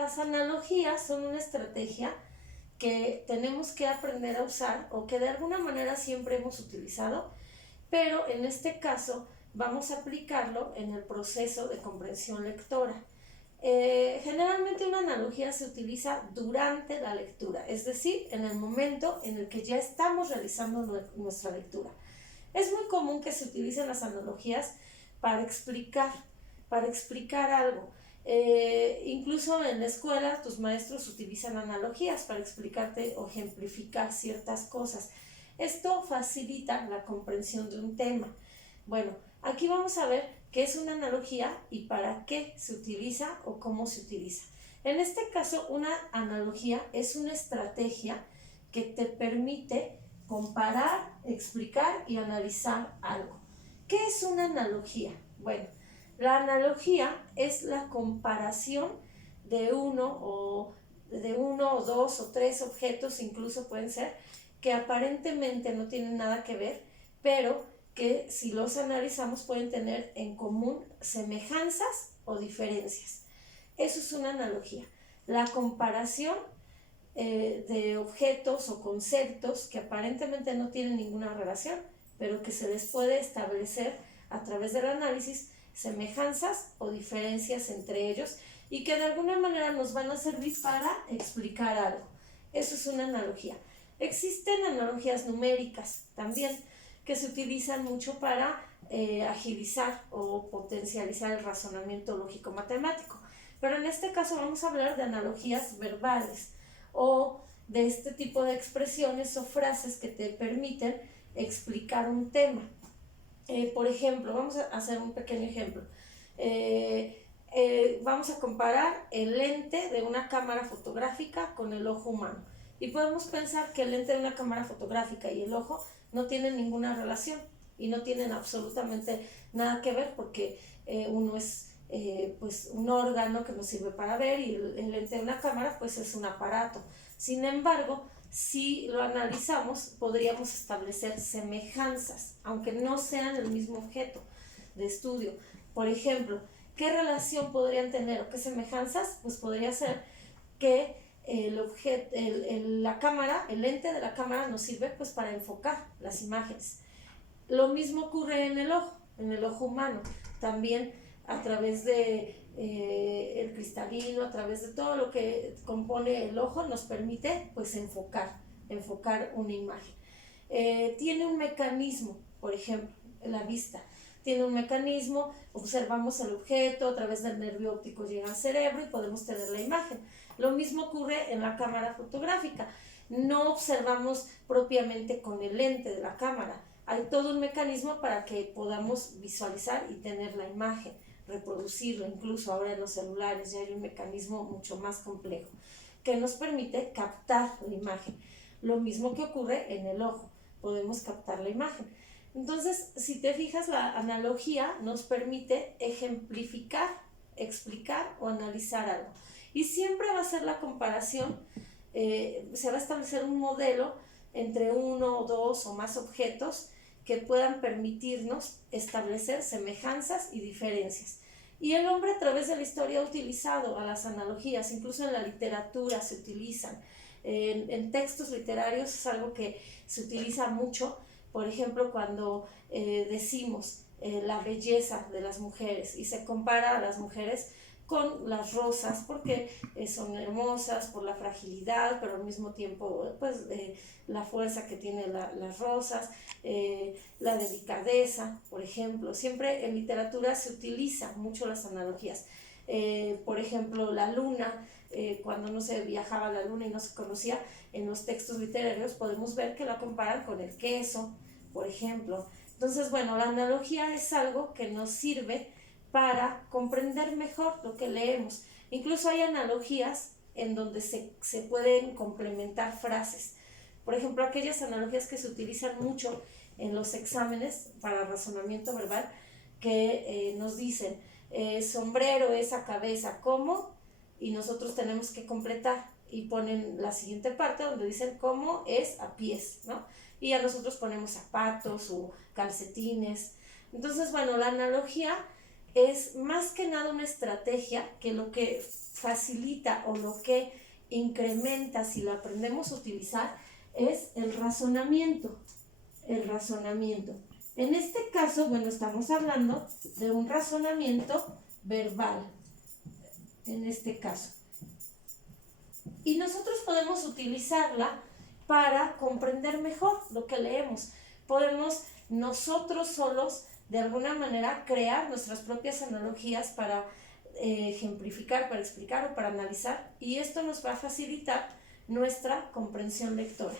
Las analogías son una estrategia que tenemos que aprender a usar o que de alguna manera siempre hemos utilizado, pero en este caso vamos a aplicarlo en el proceso de comprensión lectora. Generalmente una analogía se utiliza durante la lectura, es decir, en el momento en el que ya estamos realizando nuestra lectura. Es muy común que se utilicen las analogías para explicar algo. Incluso en la escuela tus maestros utilizan analogías para explicarte o ejemplificar ciertas cosas. Esto facilita la comprensión de un tema. Bueno, aquí vamos a ver qué es una analogía y para qué se utiliza o cómo se utiliza. En este caso, una analogía es una estrategia que te permite comparar, explicar y analizar algo. ¿Qué es una analogía? Bueno, la analogía es la comparación de uno o dos o tres objetos, incluso pueden ser, que aparentemente no tienen nada que ver, pero que si los analizamos pueden tener en común semejanzas o diferencias. Eso es una analogía. La comparación de objetos o conceptos que aparentemente no tienen ninguna relación, pero que se les puede establecer a través del análisis semejanzas o diferencias entre ellos y que de alguna manera nos van a servir para explicar algo. Eso es una analogía. Existen analogías numéricas también que se utilizan mucho para agilizar o potencializar el razonamiento lógico-matemático. Pero en este caso vamos a hablar de analogías verbales o de este tipo de expresiones o frases que te permiten explicar un tema. Por ejemplo, vamos a hacer un pequeño ejemplo. Vamos a comparar el lente de una cámara fotográfica con el ojo humano. Y podemos pensar que el lente de una cámara fotográfica y el ojo no tienen ninguna relación y no tienen absolutamente nada que ver porque uno es pues un órgano que nos sirve para ver y el lente de una cámara pues es un aparato. Sin embargo, si lo analizamos podríamos establecer semejanzas, aunque no sean el mismo objeto de estudio. Por ejemplo, ¿qué relación podrían tener o qué semejanzas? Pues podría ser que la cámara, el lente de la cámara nos sirve pues para enfocar las imágenes. Lo mismo ocurre en el ojo humano, también a través de el cristalino, a través de todo lo que compone el ojo nos permite pues enfocar una imagen. Tiene un mecanismo, por ejemplo, la vista tiene un mecanismo, observamos el objeto, a través del nervio óptico llega al cerebro y podemos tener la imagen. Lo mismo ocurre en la cámara fotográfica. No observamos propiamente con el lente de la cámara. Hay todo un mecanismo para que podamos visualizar y tener la imagen, reproducirlo. Incluso ahora en los celulares ya hay un mecanismo mucho más complejo que nos permite captar la imagen. Lo mismo que ocurre en el ojo, podemos captar la imagen. Entonces, si te fijas, la analogía nos permite ejemplificar, explicar o analizar algo. Y siempre va a ser la comparación, se va a establecer un modelo entre uno, dos o más objetos que puedan permitirnos establecer semejanzas y diferencias. Y el hombre a través de la historia ha utilizado a las analogías, incluso en la literatura se utilizan. En textos literarios es algo que se utiliza mucho, por ejemplo, cuando decimos la belleza de las mujeres y se compara a las mujeres con las rosas porque son hermosas por la fragilidad, pero al mismo tiempo pues la fuerza que tienen las rosas, la delicadeza, por ejemplo. Siempre en literatura se utilizan mucho las analogías. Por ejemplo, la luna, cuando no se viajaba a la luna y no se conocía, en los textos literarios podemos ver que la comparan con el queso, por ejemplo. Entonces, bueno, la analogía es algo que nos sirve para comprender mejor lo que leemos. Incluso hay analogías en donde se pueden complementar frases. Por ejemplo, aquellas analogías que se utilizan mucho en los exámenes para razonamiento verbal, que nos dicen sombrero es a cabeza, ¿cómo? Y nosotros tenemos que completar y ponen la siguiente parte donde dicen cómo es a pies, ¿no? Y a nosotros ponemos zapatos o calcetines. Entonces, bueno, la analogía es más que nada una estrategia que lo que facilita o lo que incrementa si lo aprendemos a utilizar es el razonamiento. El razonamiento. En este caso, bueno, estamos hablando de un razonamiento verbal, en este caso. Y nosotros podemos utilizarla para comprender mejor lo que leemos. Podemos nosotros solos, de alguna manera, crear nuestras propias analogías para ejemplificar, para explicar o para analizar, y esto nos va a facilitar nuestra comprensión lectora.